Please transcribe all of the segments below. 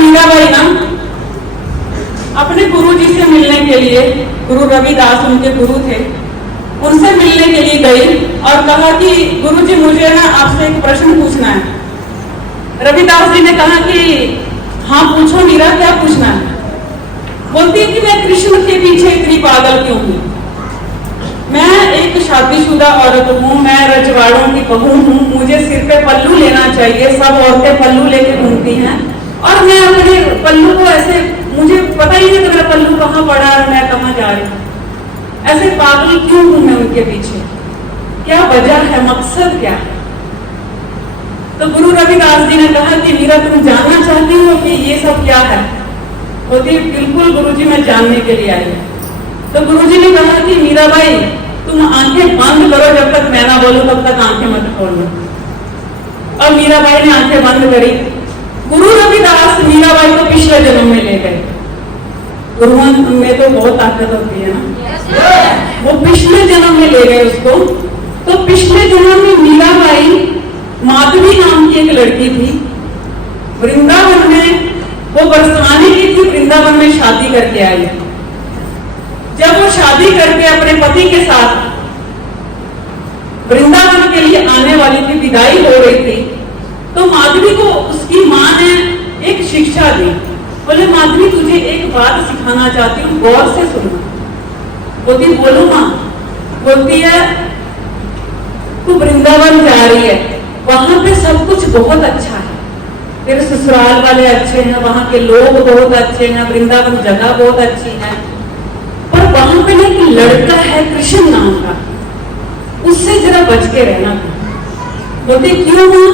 मीराबाई ना अपने गुरु जी से मिलने के लिए, गुरु रविदास उनके गुरु थे, उनसे मिलने के लिए गई और कहा कि गुरु जी मुझे ना आपसे एक प्रश्न पूछना है। रविदास जी ने कहा कि हाँ पूछो मीरा, क्या पूछना है? बोलती है कि मैं कृष्ण के पीछे इतनी पागल क्यों हूँ। मैं एक शादीशुदा औरत हूँ, मैं रजवाड़ों की बहू हूँ, मुझे सिर पे पल्लू लेना चाहिए, सब औरतें पल्लू लेके घूमती हैं और मैं अपने पल्लू को ऐसे, मुझे पता ही नहीं कि मेरा पल्लू कहाँ पड़ा और मैं कहाँ जा रही हूँ। ऐसे पागल क्यों हूं मैं उनके पीछे? क्या वजह है, मकसद क्या है? तो गुरु रविदास जी ने कहा कि मीरा तुम जानना चाहती हो कि ये सब क्या है? बोलती बिल्कुल गुरुजी मैं जानने के लिए आई। तो गुरुजी ने कहा कि मीराबाई तुम आंखें बंद करो, जब तक मैं ना बोलूं तब तक आंखें मत खोलो। और मीराबाई ने आंखें बंद करी। गुरु रविदास मीराबाई को पिछले जन्म में ले गए। गुरुओं में तो बहुत ताकत होती है ना। वो पिछले जन्म में ले गए उसको। तो पिछले जन्म में मीराबाई माधवी नाम की एक लड़की थी, वृंदावन में वो बरसाने की थी, वृंदावन में शादी करके आई। जब वो शादी करके अपने पति के साथ वृंदावन के लिए आने वाली थी, विदाई हो रही थी, तो माधवी को उसकी माँ ने एक शिक्षा दी। बोले माधवी तुझे एक बात सिखाना चाहती हूँ, गौर से सुनना। बोलती बोलो माँ। बोलती है तू वृंदावन जा रही है, वहां पे सब कुछ बहुत अच्छा है, तेरे ससुराल वाले अच्छे हैं, वहां के लोग बहुत अच्छे हैं, वृंदावन जगह बहुत अच्छी है, पर वहां पे ना एक लड़का है कृष्ण नाम का, उससे जरा बच के रहना। बोलते क्यों माँ?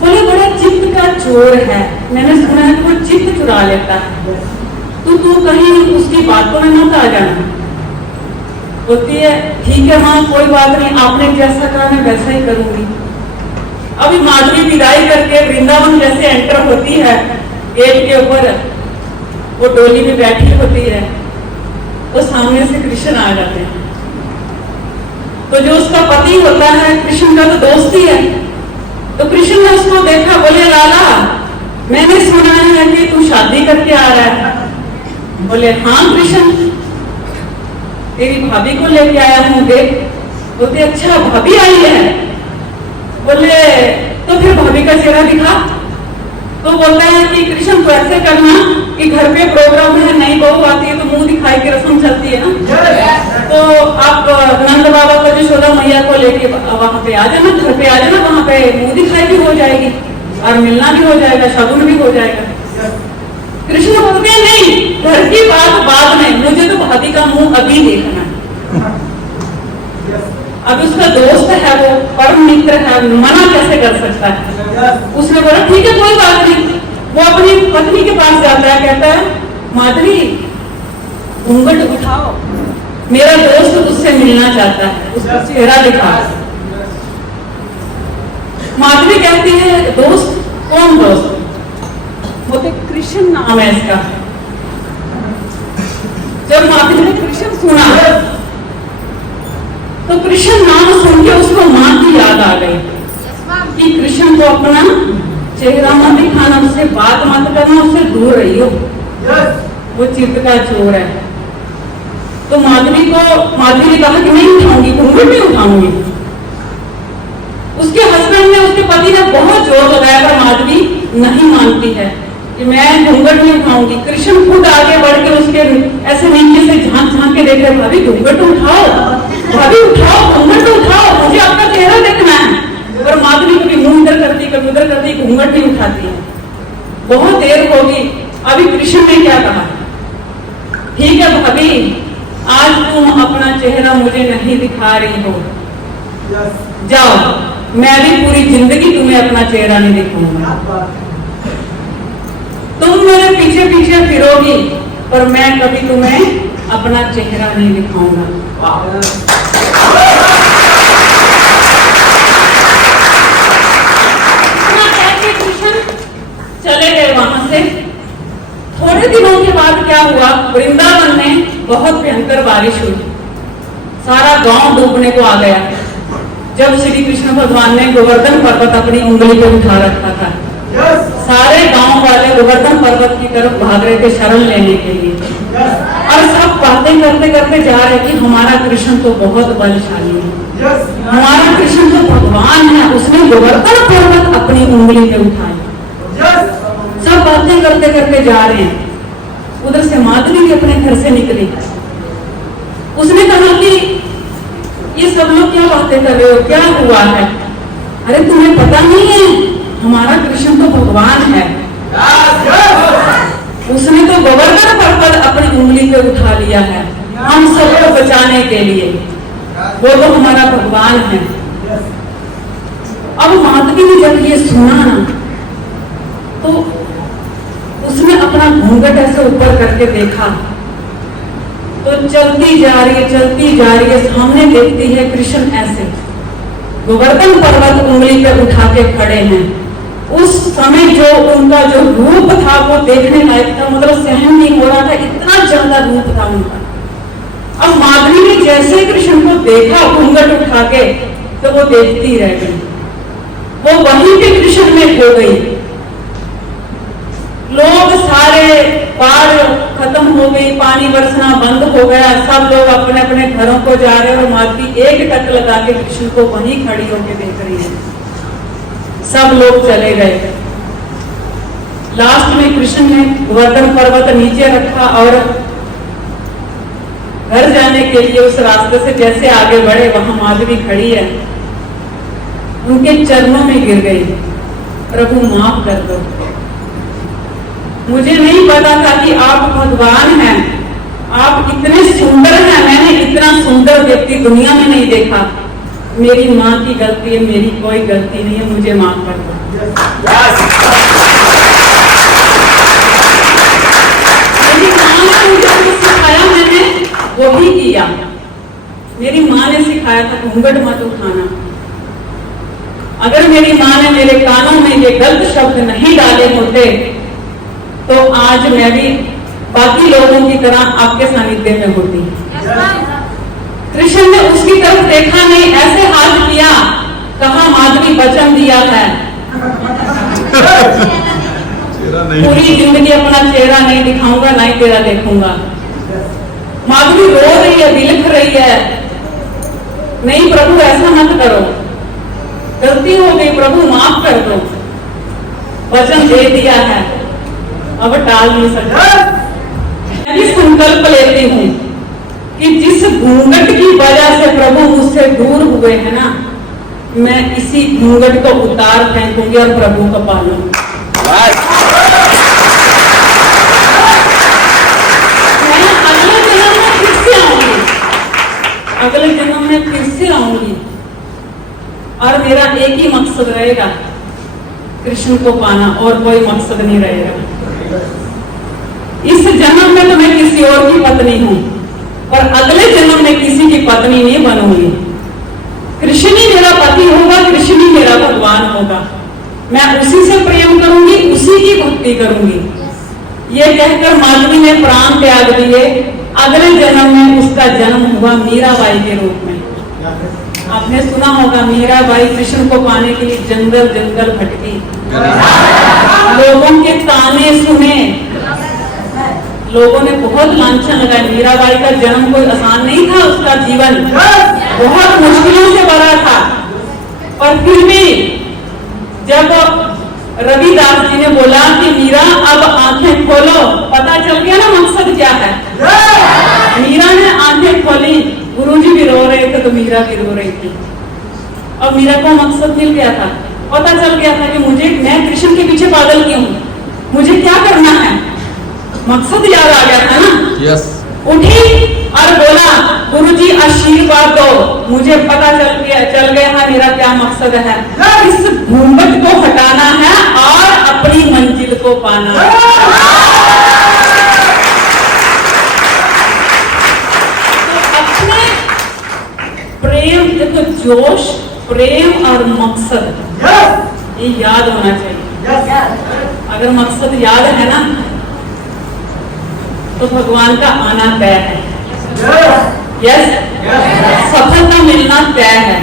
बोले बड़ा चित्त का चोर है, मैंने सुना है कि वो चित्त चुरा लेता है, तो तू कहीं उसकी बातों में मत आ जाना। बोलती है ठीक है माँ कोई बात नहीं, आपने जैसा कहा मैं वैसा ही करूंगी। अभी माधवी विदाई करके वृंदावन जैसे एंटर होती है, गेट के ऊपर वो डोली में बैठी होती है, तो सामने से कृष्ण आ जाते हैं। तो जो उसका पति होता है, कृष्ण का तो दोस्त ही है, तो कृष्ण ने उसको देखा, बोले लाला मैंने सुना है कि तू शादी करके आ रहा है। बोले हाँ कृष्ण तेरी भाभी को लेके आया हूँ देख। बोलते अच्छा भाभी आई है? बोले तो फिर भाभी का चेहरा दिखा। तो बोलता है कि कृष्ण को ऐसे करना कि घर पे प्रोग्राम है, नई बहू आती है तो मुंह दिखाई की रस्म चलती है ना, तो आप नंद बाबा को यशोदा मैया को लेके वहां पे आ जाना, घर पे आ जाना, वहां पे मुंह दिखाई भी हो जाएगी और मिलना भी हो जाएगा, शगुन भी हो जाएगा। कृष्ण बोलते हैं नहीं, घर की बात बाद में, मुझे तो भाभी का मुंह अभी देखना है। अब उसका दोस्त है, वो परम मित्र है, मना कैसे कर सकता है? उसने बोला ठीक है कोई बात नहीं। वो अपनी पत्नी के पास जाता है, कहता है माधवी घूंघट उठाओ, मेरा दोस्त उससे मिलना चाहता है, उसका चेहरा दिखा। माधवी कहती है दोस्त? कौन दोस्त? बोलते कृष्ण नाम है इसका। जब माधवी ने कृष्ण सुना तो कृष्ण नाम सुन के उसको मां की याद आ गई कि कृष्ण को अपना चेहरा मत दिखाना, उससे बात मत करना, उससे दूर रहियो, वो चित्त का चोर है। तो माधवी ने कहा कि नहीं उठाऊंगी, घूंघट नहीं उठाऊंगी। उसके हस्बैंड ने, उसके पति ने बहुत जोर लगाया, पर माधवी नहीं मानती है कि मैं घूंघट नहीं उठाऊंगी। कृष्ण खुद आगे बढ़ के उसके ऐसे नीचे से झांक झांक के देख रहे, भाभी घूंघट उठाओ, भाभी उठाओ, घूंघट उठाओ, मुझे आपका चेहरा देखना है। और माधवी कभी मुंह इधर करती, कभी उधर करती, घूंघट नहीं उठाती है। बहुत देर होगी, अभी कृष्ण ने क्या कहा, ठीक है भाभी आज तुम अपना चेहरा मुझे नहीं दिखा रही हो, जाओ, मैं भी पूरी जिंदगी तुम्हें अपना चेहरा नहीं दिखाऊंगा। तुम मेरे पीछे पीछे फिरोगी, पर मैं कभी तुम्हें अपना चेहरा नहीं दिखाऊंगा। चले गए वहां से। थोड़े दिनों के बाद क्या हुआ, वृंदावन में बहुत भयंकर बारिश हुई, सारा गांव डूबने को आ गया। जब श्री कृष्ण भगवान ने गोवर्धन पर्वत अपनी उंगली पे उठा रखा था, सारे गांव वाले गोवर्धन पर्वत पर्वत की तरफ भाग रहे थे शरण लेने के लिए, और सब बातें करते करते जा रहे कि हमारा कृष्ण तो बहुत बलशाली है, हमारा कृष्ण तो भगवान है, उसने गोवर्धन पर्वत अपनी उंगली पे उठाया। सब बातें करते करते जा रहे हैं। उधर से माधवी भी अपने घर से निकली। उसने कहा कि ये सब लोग क्या बातें कर रहे हो, क्या हुआ है? अरे तुम्हें पता नहीं है, हमारा कृष्ण तो भगवान है। उसने तो गोवर्धन पर्वत अपनी उंगली पे उठा लिया है हम सबको बचाने के लिए, वो तो हमारा भगवान है। अब माधवी ने जब ये सुना ना, तो उसने अपना घूंघट ऐसे ऊपर करके देखा, तो चलती जा रही है, सामने देखती है कृष्ण ऐसे गोवर्धन पर्वत उंगली पे उठा के खड़े हैं। उस समय जो उनका जो रूप था वो देखने लायक था, मतलब सहन नहीं हो रहा था, इतना ज्यादा रूप था उनका। अब माधवी ने जैसे कृष्ण को देखा घूंघट उठा के, तो वो देखती रह गई, वो वहीं पे कृष्ण में खो गई। लोग सारे बाढ़ खत्म हो गई, पानी बरसना बंद हो गया, सब लोग अपने अपने घरों को जा रहे हैं और माधवी एक टक लगा के कृष्ण को वहीं खड़ी होकर देख रही है। सब लोग चले गए। लास्ट में कृष्ण ने गोवर्धन पर्वत नीचे रखा और घर जाने के लिए उस रास्ते से जैसे आगे बढ़े, वहां माधवी खड़ी है, उनके चरणों में गिर गई, प्रभु माफ कर दो, मुझे नहीं पता था कि आप भगवान हैं, आप इतने सुंदर हैं, मैंने इतना सुंदर व्यक्ति दुनिया में नहीं देखा, मेरी माँ की गलती है, मेरी कोई गलती नहीं है, मुझे माफ कर दो। मेरी माँ ने मुझे जो सिखाया मैंने वो भी किया। मेरी माँ ने सिखाया था घूंघट मत उठाना। अगर मेरी माँ ने मेरे कानों में ये गलत शब्द नहीं डाले होते तो आज मैं भी बाकी लोगों की तरह आपके सानिध्य में होती। कृष्ण ने उसकी तरफ देखा नहीं, ऐसे हाथ किया, कहा माधवी वचन दिया है पूरी जिंदगी अपना चेहरा नहीं दिखाऊंगा, ना ही तेरा देखूंगा। माधवी रो रही है, बिलख रही है, नहीं प्रभु ऐसा मत करो, गलती हो गई, प्रभु माफ कर दो, वचन दे दिया है, अब टाल नहीं सकता। मैं भी संकल्प लेती हूँ कि जिस घूंघट की वजह से प्रभु मुझसे दूर हुए हैं ना, मैं इसी घूंघट को उतार फेंकूंगी और प्रभु को पालूंगी। मैं अगले जन्म में फिर से आऊंगी, अगले जन्म में फिर से आऊंगी, और मेरा एक ही मकसद रहेगा, कृष्ण को पाना, और कोई मकसद नहीं रहेगा। इस जन्म में तो मैं किसी और की पत्नी हूं, और अगले जन्म में किसी की पत्नी नहीं बनूंगी। कृष्ण ही मेरा पति होगा, कृष्ण ही मेरा भगवान होगा, मैं उसी से प्रेम करूंगी, उसी की भक्ति करूंगी। ये कहकर माधवी ने प्राण त्याग दिए। अगले जन्म में उसका जन्म हुआ मीराबाई के रूप में। आपने सुना होगा, मीराबाई कृष्ण को पाने के लिए जंगल जंगल भटकी, लोगों के ताने सुने, लोगों ने बहुत लांछन लगाया। मीराबाई का जन्म कोई आसान नहीं था, उसका जीवन बहुत मुश्किलों से भरा था, और फिर भी जब रविदास जी ने बोला कि मीरा अब आंखें खोलो, पता चल गया ना मकसद क्या है। मीरा ने आंखें खोली, गुरुजी भी रो रहे थे तो मीरा भी रो रही थी, और मीरा को मकसद मिल गया था, पता चल गया था कि मैं कृष्ण के पीछे पागल क्यों हूँ, मुझे क्या करना है, मकसद याद आ गया था ना। यस। उठी और बोला, गुरुजी आशीर्वाद दो, मुझे पता चल गया है मेरा क्या मकसद है, इस घूंघट को हटाना है और अपनी मंजिल को पाना है। तो अपने प्रेम, देखो जोश, प्रेम और मकसद ये याद होना चाहिए। अगर मकसद याद है ना तो भगवान का आना तय है। यस, सफलता मिलना तय है।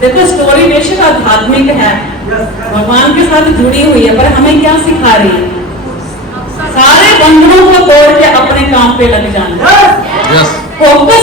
देखो स्टोरी बेशक आध्यात्मिक है, भगवान के साथ जुड़ी हुई है, पर हमें क्या सिखा रही है? बंधनों को तोड़ के अपने काम पे लग जाना। Yes focus